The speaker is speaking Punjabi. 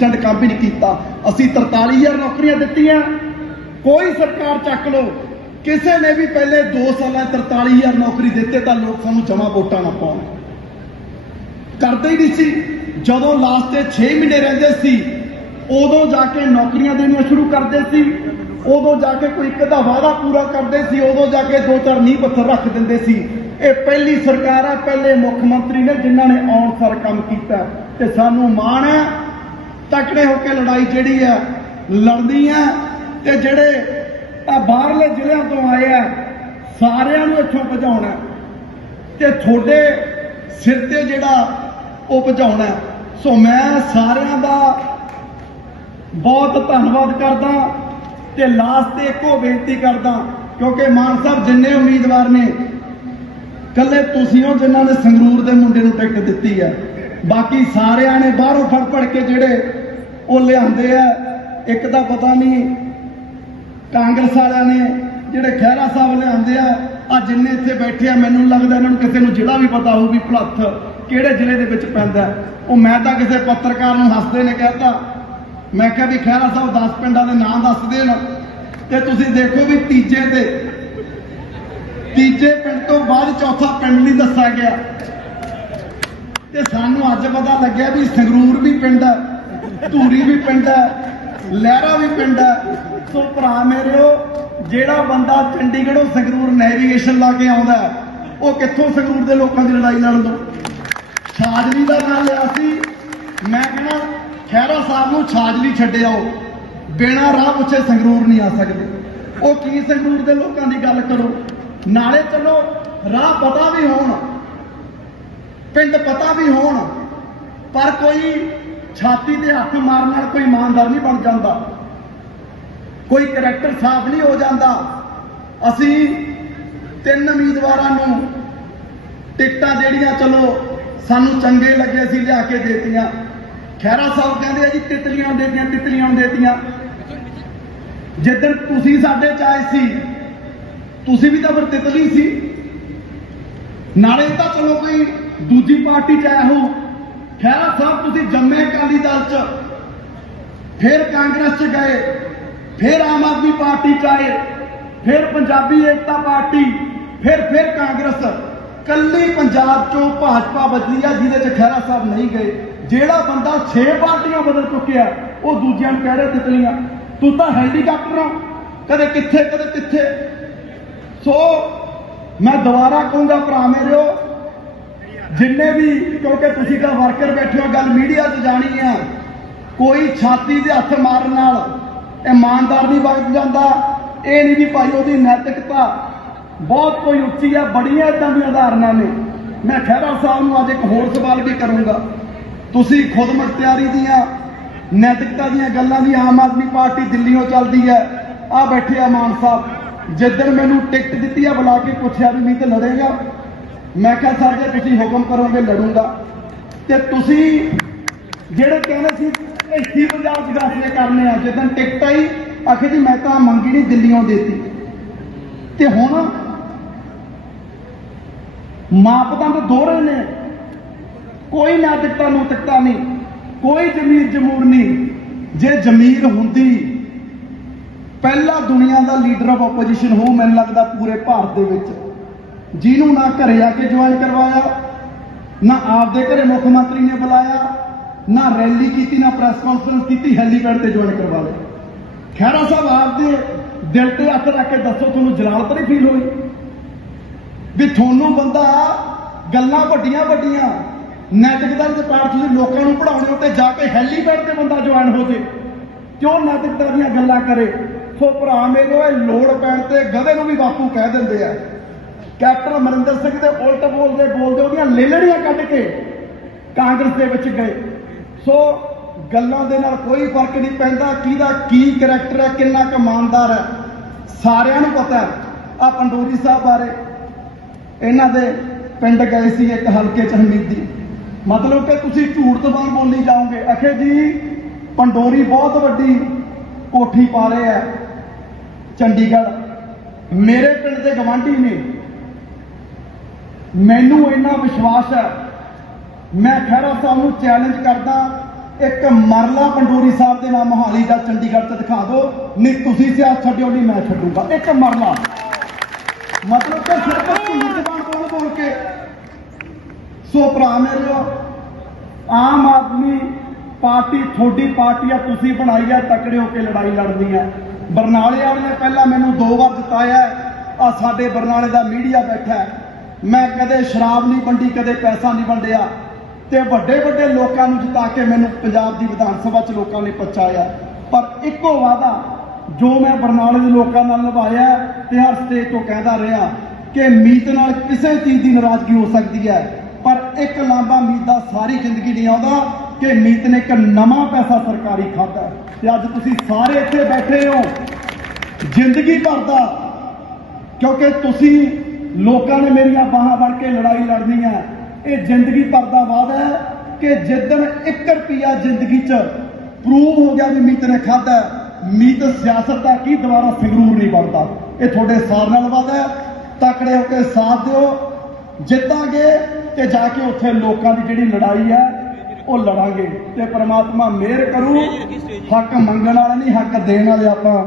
ਚੰਦ ਕੰਮ ਵੀ ਨਹੀਂ ਕੀਤਾ। ਅਸੀਂ 43000 ਨੌਕਰੀਆਂ ਦਿੱਤੀਆਂ। ਕੋਈ ਸਰਕਾਰ ਚੱਕ ਲੋ ਕਿਸੇ ਨੇ ਵੀ ਪਹਿਲੇ 2 ਸਾਲਾਂ 'ਚ 43000 ਨੌਕਰੀ ਦਿੱਤੇ ਤਾਂ ਲੋਕ ਸਾਨੂੰ ਜਮਾ ਵੋਟਾਂ ਨਾ ਪਾਉਣ। ਕਰਦੇ ਹੀ ਨਹੀਂ ਸੀ। ਜਦੋਂ ਲਾਸਟ ਤੇ 6 ਮਹੀਨੇ ਰਹਿੰਦੇ ਸੀ, ਉਦੋਂ ਜਾ ਕੇ ਨੌਕਰੀਆਂ ਦੇਣੀਆਂ ਸ਼ੁਰੂ ਕਰਦੇ ਸੀ। ਉਦੋਂ ਜਾ ਕੇ ਕੋਈ ਇੱਕ ਦਾ ਵਾਅਦਾ ਪੂਰਾ ਕਰਦੇ ਸੀ। ਉਦੋਂ ਜਾ ਕੇ ਦੋ ਚਾਰ ਨੀਂਹ ਪੱਥਰ ਰੱਖ ਦਿੰਦੇ ਸੀ। ਇਹ ਪਹਿਲੀ ਸਰਕਾਰ ਆ, ਪਹਿਲੇ ਮੁੱਖ ਮੰਤਰੀ ਨੇ ਜਿਨ੍ਹਾਂ ਨੇ ਆਉਣ ਸਾਰ ਕੰਮ ਕੀਤਾ। ਤੇ ਸਾਨੂੰ ਮਾਣ ਹੈ ਤਕੜੇ ਹੋ ਕੇ ਲੜਾਈ ਜਿਹੜੀ ਹੈ ਲੜਨੀ ਹੈ ਤੇ ਜਿਹੜੇ ਆ ਬਾਹਰਲੇ ਜ਼ਿਲ੍ਹਿਆਂ ਤੋਂ ਆਏ ਆ, ਸਾਰਿਆਂ ਨੂੰ ਇੱਥੋਂ ਭਜਾਉਣਾ ਤੇ ਤੁਹਾਡੇ ਸਿਰ ਤੇ ਜਿਹੜਾ ਉਹ ਭਜਾਉਣਾ ਸੋ ਮੈਂ ਸਾਰਿਆਂ ਦਾ ਬਹੁਤ ਧੰਨਵਾਦ ਕਰਦਾ ਤੇ ਲਾਸਟ ਤੇ ਇੱਕੋ ਬੇਨਤੀ ਕਰਦਾ, ਕਿਉਂਕਿ ਮਾਨ ਸਾਹਿਬ ਜਿੰਨੇ ਉਮੀਦਵਾਰ ਨੇ ਕੱਲੇ ਤੁਸੀਂ ਹੋ ਜਿਨ੍ਹਾਂ ਨੇ ਸੰਗਰੂਰ ਦੇ ਮੁੰਡੇ ਨੂੰ ਟਿਕਟ ਦਿੱਤੀ ਹੈ। ਬਾਕੀ ਸਾਰਿਆਂ ਨੇ ਬਾਹਰੋਂ ਫੜ ਫੜ ਕੇ ਜਿਹੜੇ ਉਹ ਲਿਆਂਦੇ ਆ, ਇੱਕ ਦਾ ਪਤਾ ਨਹੀਂ ਕਾਂਗਰਸ ਵਾਲਿਆਂ ਨੇ ਜਿਹੜੇ ਖਹਿਰਾ ਸਾਹਿਬ ਲਿਆਂਦੇ ਆ ਆ ਜਿੰਨੇ ਇੱਥੇ ਬੈਠੇ ਆ, ਮੈਨੂੰ ਲੱਗਦਾ ਇਹਨਾਂ ਨੂੰ ਕਿਸੇ ਨੂੰ ਜਿਹੜਾ ਵੀ ਪਤਾ ਹੋਊ ਵੀ ਭਲੱਥ ਕਿਹੜੇ ਜ਼ਿਲ੍ਹੇ ਦੇ ਵਿੱਚ ਪੈਂਦਾ ਉਹ ਮੈਂ ਤਾਂ ਕਿਸੇ ਪੱਤਰਕਾਰ ਨੂੰ ਹੱਸਦੇ ਨੇ ਕਹਿਤਾ। ਮੈਂ ਕਿਹਾ ਵੀ ਖਹਿਰਾ ਸਾਹਿਬ 10 ਪਿੰਡਾਂ ਦੇ ਨਾਮ ਦੱਸ ਦੇਣ ਤੇ ਤੁਸੀਂ ਦੇਖੋ ਵੀ ਤੀਜੇ ਤੇ ਤੀਜੇ ਪਿੰਡ ਤੋਂ ਬਾਅਦ ਚੌਥਾ ਪਿੰਡ ਨਹੀਂ ਦੱਸਿਆ ਗਿਆ। ਤੇ ਸਾਨੂੰ ਅੱਜ ਪਤਾ ਲੱਗਿਆ ਵੀ ਸੰਗਰੂਰ ਵੀ ਪਿੰਡ ਹੈ, ਧੂਰੀ ਵੀ ਪਿੰਡ ਹੈ, ਲਹਿਰਾ ਵੀ ਪਿੰਡ ਹੈ। ਸੋ ਭਰਾ ਮੇਰਿਓ ਜਿਹੜਾ ਬੰਦਾ ਚੰਡੀਗੜ੍ਹੋਂ ਸੰਗਰੂਰ ਨੈਵੀਗੇਸ਼ਨ ਲਾ ਕੇ ਆਉਂਦਾ ਉਹ ਕਿੱਥੋਂ ਸੰਗਰੂਰ ਦੇ ਲੋਕਾਂ ਦੀ ਲੜਾਈ ਲੜਨ ਦੋ ਛਾਜਲੀ ਦਾ ਨਾਂ ਲਿਆ ਸੀ। ਮੈਂ ਕਹਿੰਦਾ, ਖਹਿਰਾ ਸਾਹਿਬ ਨੂੰ ਛਾਜਲੀ ਛੱਡਿਆ ਉਹ ਬਿਨਾਂ ਰਾਹ ਪੁੱਛੇ ਸੰਗਰੂਰ ਨਹੀਂ ਆ ਸਕਦੇ। ਉਹ ਕੀ ਸੰਗਰੂਰ ਦੇ ਲੋਕਾਂ ਦੀ ਗੱਲ ਕਰੋ? ਨਾਲੇ ਚਲੋ, ਰਾਹ ਪਤਾ ਵੀ ਹੋਣ। ਪਿੰਡ ਪਤਾ ਵੀ ਹੋਣ, ਪਰ ਕੋਈ ਛਾਤੀ ਤੇ ਹੱਥ ਮਾਰਨ ਨਾਲ ਕੋਈ ਇਮਾਨਦਾਰ ਨਹੀਂ ਬਣ ਜਾਂਦਾ। ਕੋਈ ਕਰੈਕਟਰ ਸਾਫ਼ ਨਹੀਂ ਹੋ ਜਾਂਦਾ। ਅਸੀਂ ਤਿੰਨ ਉਮੀਦਵਾਰਾਂ ਨੂੰ ਟਿਕਟਾਂ ਜਿਹੜੀਆਂ ਚਲੋ, ਸਾਨੂੰ ਚੰਗੇ ਲੱਗੇ, ਅਸੀਂ ਲਿਆ ਕੇ ਦੇਤੀਆਂ। ਖੈਰਾ ਸਾਹਿਬ ਕਹਿੰਦੇ ਆ ਜੀ, ਤਿਤਲੀਆਂ ਦੇਤੀਆਂ ਤਿਤਲੀਆਂ ਦੇਤੀਆਂ। ਜਿੱਦਣ ਤੁਸੀਂ ਸਾਡੇ ਚ ਆਏ ਸੀ, ਤੁਸੀਂ ਵੀ ਤਾਂ ਫਿਰ ਤਿਤਲੀ ਸੀ। ਨਾਲੇ ਤਾਂ ਚਲੋ ਕੋਈ ਦੂਜੀ ਪਾਰਟੀ ਚ ਆਇਆ ਹੋ ਖੈਰਾ ਸਾਹਿਬ, ਤੁਸੀਂ ਜੰਮੇ ਅਕਾਲੀ ਦਲ ਚ। ਫਿਰ ਕਾਂਗਰਸ ਚ ਗਏ। ਫਿਰ ਆਮ ਆਦਮੀ ਪਾਰਟੀ ਚ ਆਏ। ਫਿਰ ਪੰਜਾਬੀ ਏਕਤਾ ਪਾਰਟੀ। ਫਿਰ ਫਿਰ ਕਾਂਗਰਸ। ਕੱਲੀ ਪੰਜਾਬ ਚੋਂ ਭਾਜਪਾ ਬਦਲੀ ਆ, ਜਿਹਦੇ ਚ ਖੈਰਾ ਸਾਹਿਬ ਨਹੀਂ ਗਏ। ਜਿਹੜਾ ਬੰਦਾ 6 ਪਾਰਟੀਆਂ ਬਦਲ ਚੁੱਕਿਆ, ਉਹ ਦੂਜਿਆਂ ਨੂੰ ਕਹਿ ਰਿਹਾ ਤਿਤਲੀਆਂ। ਤੂੰ ਤਾਂ ਹੈਲੀਕਾਪਟਰ ਆ। ਕਦੇ ਕਿੱਥੇ ਕਦੇ ਕਿੱਥੇ। ਸੋ, ਮੈਂ ਦੁਬਾਰਾ ਕਹੂੰਗਾ, ਭਰਾ ਮੇਰਿਓ ਜਿੰਨੇ ਵੀ, ਕਿਉਂਕਿ ਤੁਸੀਂ ਤਾਂ ਵਰਕਰ ਬੈਠੇ ਹੋ, ਗੱਲ ਮੀਡੀਆ 'ਚ ਜਾਣੀ ਆ। ਕੋਈ ਛਾਤੀ ਦੇ ਹੱਥ ਮਾਰਨ ਨਾਲ ਇਮਾਨਦਾਰ ਨਹੀਂ ਵਗ ਜਾਂਦਾ। ਇਹ ਨਹੀਂ ਵੀ ਭਾਈ ਉਹਦੀ ਨੈਤਿਕਤਾ ਬਹੁਤ ਕੋਈ ਉੱਚੀ ਆ, ਬੜੀਆਂ ਇਦਾਂ ਦੀਆਂ ਉਦਾਹਰਨਾਂ ਨੇ। ਮੈਂ ਖਹਿਰਾ ਸਾਹਿਬ ਨੂੰ ਅੱਜ ਇੱਕ ਹੋਰ ਸਵਾਲ ਵੀ ਕਰੂੰਗਾ। ਤੁਸੀਂ ਖੁਦ ਮੁਖਤਿਆਰੀ ਦੀਆਂ, ਨੈਤਿਕਤਾ ਦੀਆਂ ਗੱਲਾਂ ਦੀ ਆਮ ਆਦਮੀ ਪਾਰਟੀ ਦਿੱਲੀੋਂ ਚੱਲਦੀ ਹੈ। ਆ ਬੈਠੇ ਆ ਮਾਨ ਸਾਹਿਬ। ਜਿੱਦਣ ਮੈਨੂੰ ਟਿਕਟ ਦਿੱਤੀ ਆ, ਬੁਲਾ ਕੇ ਪੁੱਛਿਆ ਵੀ ਮੈਂ ਤੇ ਲੜੇਗਾ। ਮੈਂ ਕਿਹਾ, ਸਰ, ਜੇ ਤੁਸੀਂ ਹੁਕਮ ਕਰੋਗੇ, ਲੜੂੰਗਾ। ਤੇ ਤੁਸੀਂ ਜਿਹੜੇ ਕਹਿੰਦੇ ਸੀ, ਇੱਥੇ ਪੰਜਾਬ ਚ ਫੈਸਲੇ ਕਰਨੇ ਆ ਜਦੋਂ ਟਿਕਟ ਆਈ, ਆਖੇ ਜੀ, ਮੈਂ ਤਾਂ ਮੰਗੀ ਨਹੀਂ ਦਿੱਲੀੋਂ ਦੇਤੀ। ਤੇ ਹੁਣ ਮਾਪਦੰਡ ਦੋਹਰੇ ਨੇ। ਕੋਈ ਨਾ ਟਿਕਤਾ ਨੂੰ ਨੁਤਿਕਤਾ ਨਹੀਂ। ਕੋਈ ਜ਼ਮੀਰ ਜਮੂਰ ਨਹੀਂ। ਜੇ ਜ਼ਮੀਰ ਹੁੰਦੀ, ਪਹਿਲਾ ਦੁਨੀਆ ਦਾ ਲੀਡਰ ਆਫ ਆਪੋਜੀਸ਼ਨ ਹੋ ਮੈਨੂੰ ਲੱਗਦਾ ਪੂਰੇ ਭਾਰਤ ਦੇ ਵਿੱਚ। ਜਿਹਨੂੰ ਨਾ ਘਰੇ ਆ ਕੇ ਜੁਆਇਨ ਕਰਵਾਇਆ, ਨਾ ਆਪਦੇ ਘਰੇ ਮੁੱਖ ਮੰਤਰੀ ਨੇ ਬੁਲਾਇਆ, ਨਾ ਰੈਲੀ ਕੀਤੀ, ਨਾ ਪ੍ਰੈਸ ਕਾਨਫਰੰਸ ਕੀਤੀ ਹੈਲੀਪੈਡ ਤੇ ਜੁਆਇਨ ਕਰਵਾ ਲਿਆ। ਖਹਿਰਾ ਸਾਹਿਬ, ਆਪਦੇ ਦਿਲ ਤੇ ਹੱਥ ਰੱਖ ਕੇ ਦੱਸੋ, ਤੁਹਾਨੂੰ ਜਲਾਲਤ ਨਹੀਂ ਫੀਲ ਹੋਈ? ਵੀ ਤੁਹਾਨੂੰ ਬੰਦਾ ਗੱਲਾਂ ਵੱਡੀਆਂ ਵੱਡੀਆਂ ਨੈਤਿਕਤਾ ਦੇ ਪਾਠ ਤੁਸੀਂ ਲੋਕਾਂ ਨੂੰ ਪੜਾਉਣੇ ਉੱਤੇ ਜਾ ਕੇ ਹੈਲੀਪੈਡ ਤੇ ਬੰਦਾ ਜੁਆਇਨ ਹੋ ਜੇ। ਕਿਉਂ ਨੈਤਿਕਤਾ ਦੀਆਂ ਗੱਲਾਂ ਕਰੇ? ਸੋ ਭਰਾ ਮੇਰੇ ਇਹ ਲੋੜ ਪੈਣ ਤੇ ਗਧੇ ਨੂੰ ਵੀ ਬਾਪੂ ਕਹਿ ਦਿੰਦੇ ਆ। ਕੈਪਟਨ ਅਮਰਿੰਦਰ ਸਿੰਘ ਦੇ ਉਲਟ ਬੋਲਦੇ ਬੋਲਦੇ ਉਹਦੀਆਂ ਲੇਲੜੀਆਂ ਕੱਢ ਕੇ ਕਾਂਗਰਸ ਦੇ ਵਿੱਚ ਗਏ। ਸੋ ਗੱਲਾਂ ਦੇ ਨਾਲ ਕੋਈ ਫ਼ਰਕ ਨਹੀਂ ਪੈਂਦਾ ਕਿਹਦਾ ਕੀ ਕਰੈਕਟਰ ਹੈ, ਕਿੰਨਾ ਕੁ ਇਮਾਨਦਾਰ ਹੈ। ਸਾਰਿਆਂ ਨੂੰ ਪਤਾ ਹੈ ਆ ਪੰਡੋਰੀ ਸਾਹਿਬ ਬਾਰੇ। ਇਹਨਾਂ ਦੇ ਪਿੰਡ ਗਏ ਸੀ ਇੱਕ ਹਲਕੇ ਚ ਹਮੀਦੀ। ਮਤਲਬ ਕਿ ਤੁਸੀਂ ਝੂਠ ਤਬਾਨ ਬੋਲੀ ਜਾਓਗੇ। ਅਖੇ ਜੀ, ਪੰਡੋਰੀ ਬਹੁਤ ਵੱਡੀ ਕੋਠੀ ਪਾ ਰਹੇ ਆ ਚੰਡੀਗੜ੍ਹ। ਮੇਰੇ ਪਿੰਡ ਦੇ ਗਵਾਂਢੀ ਨੇ ਮੈਨੂੰ ਇੰਨਾ ਵਿਸ਼ਵਾਸ ਹੈ। ਮੈਂ ਖਹਿਰਾ ਸਾਹਿਬ ਨੂੰ ਚੈਲੰਜ ਕਰਦਾ, ਇੱਕ ਮਰਲਾ ਪੰਡੋਰੀ ਸਾਹਿਬ ਦੇ ਨਾਮ ਮੋਹਾਲੀ ਦਾ ਚੰਡੀਗੜ੍ਹ ਚ ਦਿਖਾ ਦਿਓ। ਨਹੀਂ, ਤੁਸੀਂ ਸਿਆਸਤ ਛੱਡਿਓ, ਨਹੀਂ, ਮੈਂ ਛੱਡੂਗਾ। ਇੱਕ ਮਰਲਾ। ਮਤਲਬ ਕਿ ਸਿਰਫ ਝੂਠ ਜ਼ਬਾਨ ਬੋਲ ਕੇ, ਸੋ ਭਰਾ ਮੇਰਿਓ ਆਮ ਆਦਮੀ ਪਾਰਟੀ, ਤੁਹਾਡੀ ਪਾਰਟੀ ਆ, ਤੁਸੀਂ ਬਣਾਈ ਆ, ਤਕੜੇ ਹੋ ਕੇ ਲੜਾਈ ਲੜਨੀ ਹੈ ਬਰਨਾਲੇ ਵਾਲੇ ਨੇ ਪਹਿਲਾਂ ਮੈਨੂੰ ਦੋ ਵਾਰ ਜਿਤਾਇਆ ਆ। ਸਾਡੇ ਬਰਨਾਲੇ ਦਾ ਮੀਡੀਆ ਬੈਠਾ ਮੈਂ ਕਦੇ ਸ਼ਰਾਬ ਨਹੀਂ ਵੰਡੀ, ਕਦੇ ਪੈਸਾ ਨਹੀਂ ਵੰਡਿਆ। ਤੇ ਵੱਡੇ ਵੱਡੇ ਲੋਕਾਂ ਨੂੰ ਜਿਤਾ ਕੇ ਮੈਨੂੰ ਪੰਜਾਬ ਦੀ ਵਿਧਾਨ ਸਭਾ 'ਚ ਲੋਕਾਂ ਨੇ ਪਹੁੰਚਾਇਆ ਪਰ ਇੱਕੋ ਵਾਅਦਾ ਜੋ ਮੈਂ ਬਰਨਾਲੇ ਦੇ ਲੋਕਾਂ ਨਾਲ ਨਿਭਾਇਆ ਤੇ ਹਰ ਸਟੇਜ ਤੋਂ ਕਹਿੰਦਾ ਰਿਹਾ ਕਿ ਮੀਤ ਨਾਲ ਕਿਸੇ ਚੀਜ਼ ਦੀ ਨਾਰਾਜ਼ਗੀ ਹੋ ਸਕਦੀ ਹੈ। ਪਰ ਇੱਕ ਲਾਂਬਾ ਮੀਤ ਦਾ ਸਾਰੀ ਜ਼ਿੰਦਗੀ ਨਹੀਂ ਆਉਂਦਾ ਕਿ ਮੀਤ ਨੇ ਇੱਕ ਨਵਾਂ ਪੈਸਾ ਸਰਕਾਰੀ ਖਾਦਾ ਤੇ ਅੱਜ ਤੁਸੀਂ ਸਾਰੇ ਇੱਥੇ ਬੈਠੇ ਹੋ। ਜ਼ਿੰਦਗੀ ਭਰ ਦਾ। ਕਿਉਂਕਿ ਤੁਸੀਂ ਲੋਕਾਂ ਨੇ ਮੇਰੀਆਂ ਬਾਹਾਂ ਫੜ ਕੇ ਲੜਾਈ ਲੜਨੀ ਹੈ। ਇਹ ਜ਼ਿੰਦਗੀ ਭਰ ਦਾ ਵਾਅਦਾ ਹੈ ਕਿ ਜਿੱਦਣ 1 ਰੁਪਿਆ ਜ਼ਿੰਦਗੀ 'ਚ ਪ੍ਰੂਵ ਹੋ ਗਿਆ ਵੀ ਮੀਤ ਨੇ ਖਾਦਾ ਮੀਤ ਸਿਆਸਤ ਦਾ ਕੀ ਦੁਬਾਰਾ ਸੰਗਰੂਰ ਨਹੀਂ ਬਣਦਾ। ਇਹ ਤੁਹਾਡੇ ਸਾਰ ਨਾਲ ਵਾਅਦਾ ਹੈ। ਤਕੜੇ ਹੋ ਕੇ ਸਾਥ ਦਿਓ। ਜਿੱਤਾਂਗੇ ਤੇ ਜਾ ਕੇ ਉੱਥੇ ਲੋਕਾਂ ਦੀ ਜਿਹੜੀ ਲੜਾਈ ਹੈ, ਉਹ ਲੜਾਂਗੇ। ਤੇ ਪ੍ਰਮਾਤਮਾ ਮਿਹਰ ਕਰੂ। ਹੱਕ ਮੰਗਣ ਵਾਲੇ ਨਹੀਂ, ਹੱਕ ਦੇਣ ਵਾਲੇ ਆਪਾਂ।